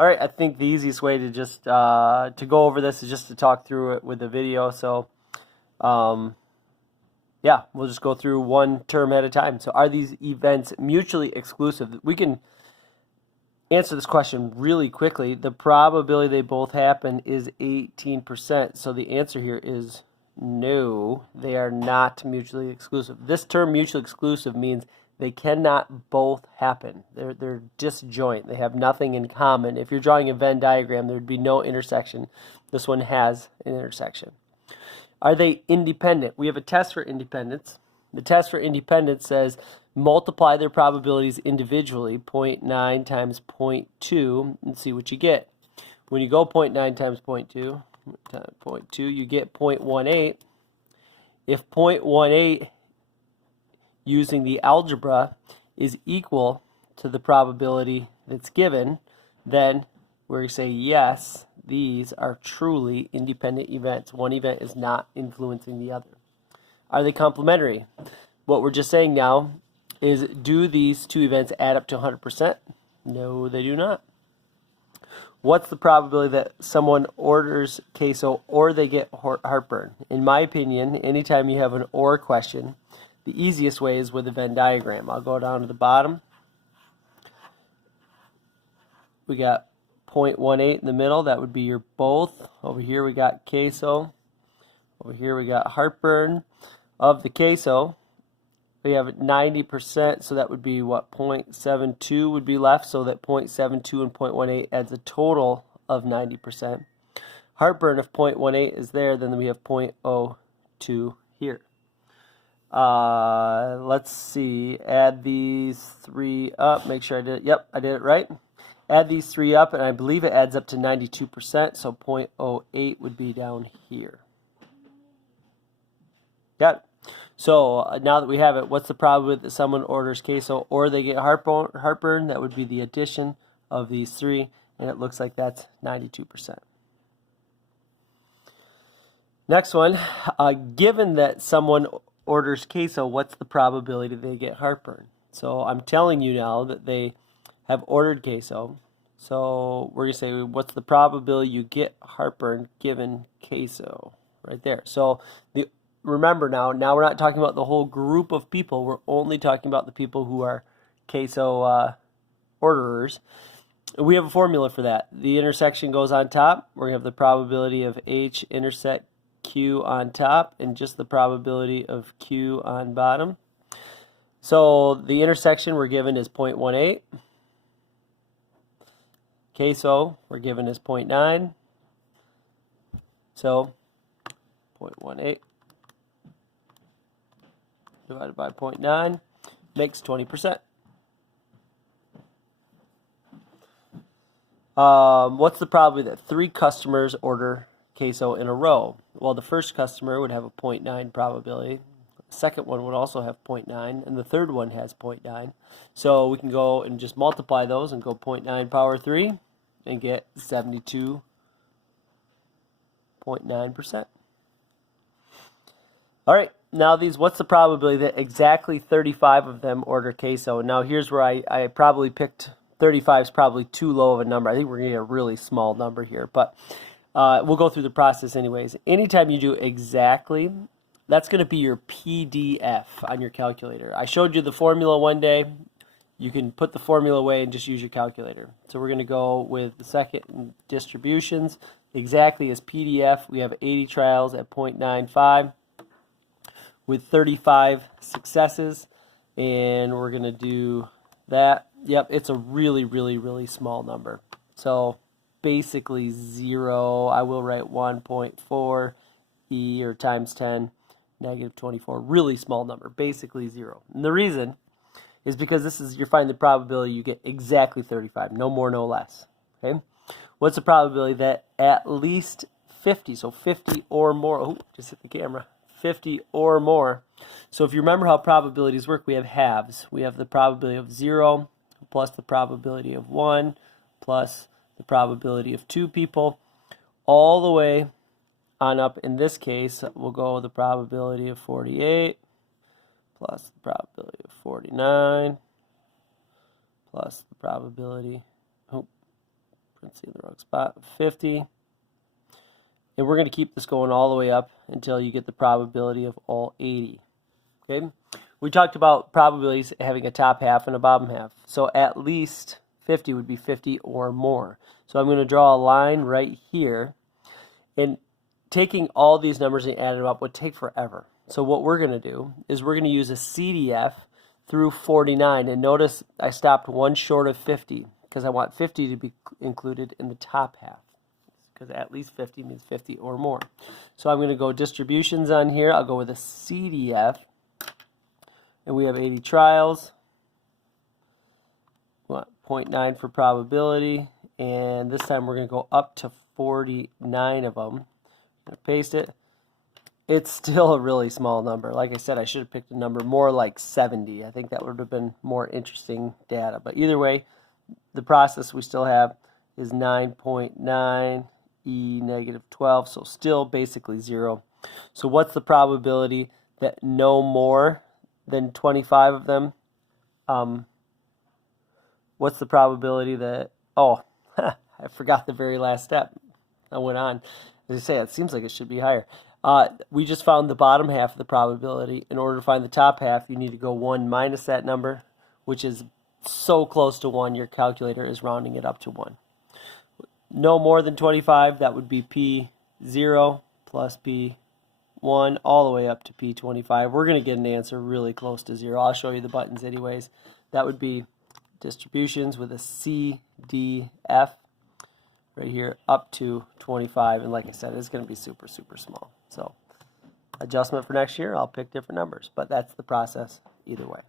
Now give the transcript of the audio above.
All right, I think the easiest way to just to go over this is just to talk through it with a video. So, yeah, we'll just go through one term at a time. So, are these events mutually exclusive? We can answer this question really quickly. The probability they both happen is 18%. So the answer here is no, they are not mutually exclusive. This term mutually exclusive means they cannot both happen. They're disjoint. They have nothing in common. If you're drawing a Venn diagram, there would be no intersection. This one has an intersection. Are they independent? We have a test for independence. The test for independence says multiply their probabilities individually, 0.9 times 0.2, and see what you get. When you go 0.9 times 0.2, you get 0.18. If 0.18 using the algebra is equal to the probability that's given, then we're going to say yes, these are truly independent events. One event is not influencing the other. Are they complementary? What we're just saying now is, do these two events add up to 100%? No, they do not. What's the probability that someone orders queso or they get heartburn? In my opinion, anytime you have an or question, the easiest way is with a Venn diagram. I'll go down to the bottom. We got 0.18 in the middle. That would be your both. Over here we got queso. Over here we got heartburn. Of the queso, we have 90%, so that would be what, 0.72 would be left, so that 0.72 and 0.18 adds a total of 90%. Heartburn, if 0.18 is there, then we have 0.02 here. Let's see, add these three up, make sure I did it. Yep, I did it right. Add these three up, and I believe it adds up to 92%, so 0.08 would be down here. Got it. So now that we have it, what's the probability that someone orders queso or they get heartburn? That would be the addition of these three, and it looks like that's 92%. Next one, given that someone orders queso, what's the probability they get heartburn? So I'm telling you now that they have ordered queso. So we're going to say, what's the probability you get heartburn given queso? Right there. So remember now we're not talking about the whole group of people. We're only talking about the people who are queso orderers. We have a formula for that. The intersection goes on top. We're going to have the probability of H intersect Q on top and just the probability of Q on bottom. So the intersection we're given is 0.18. Queso we're given is 0.9. So 0.18 divided by 0.9 makes 20%. What's the probability that 3 customers order queso in a row? Well, the first customer would have a 0.9 probability. The second one would also have 0.9, and the third one has 0.9. So we can go and just multiply those and go 0.9 power 3 and get 72.9%. All right. Now what's the probability that exactly 35 of them order queso? Now here's where I probably picked 35 is probably too low of a number. I think we're going to get a really small number here, but we'll go through the process anyways. Anytime you do exactly, that's going to be your PDF on your calculator. I showed you the formula one day. You can put the formula away and just use your calculator. So we're going to go with the second distributions. Exactly as PDF, we have 80 trials at 0.95. with 35 successes, and we're going to do that. Yep, it's a really, really, really small number. So basically 0, I will write 1.4 e or times 10, negative 24, really small number, basically 0. And the reason is because you're finding the probability you get exactly 35, no more, no less. Okay, what's the probability that at least 50, so 50 or more, oh, just hit the camera, 50 or more. So if you remember how probabilities work, we have halves. We have the probability of 0 plus the probability of 1 plus the probability of 2 people, all the way on up. In this case, we'll go with the probability of 48 plus the probability of 49 plus the probability parentheses in the wrong spot, 50. And we're going to keep this going all the way up until you get the probability of all 80. Okay? We talked about probabilities having a top half and a bottom half. So at least 50 would be 50 or more. So I'm going to draw a line right here. And taking all these numbers and adding them up would take forever. So what we're going to do is we're going to use a CDF through 49. And notice I stopped one short of 50 because I want 50 to be included in the top half. Because at least 50 means 50 or more. So I'm going to go distributions on here. I'll go with a CDF. And we have 80 trials. 0.9 for probability. And this time we're going to go up to 49 of them. I'm going to paste it. It's still a really small number. Like I said, I should have picked a number more like 70. I think that would have been more interesting data. But either way, the process we still have is 9.9 e negative 12, so still basically 0. So what's the probability that no more than 25 of them? What's the probability that, oh, I forgot the very last step. I went on. As I say, it seems like it should be higher. We just found the bottom half of the probability. In order to find the top half, you need to go 1 minus that number, which is so close to 1, your calculator is rounding it up to 1. No more than 25, that would be P0 plus P1 all the way up to P25. We're going to get an answer really close to 0. I'll show you the buttons anyways. That would be distributions with a CDF right here up to 25. And like I said, it's going to be super, super small. So adjustment for next year, I'll pick different numbers. But that's the process either way.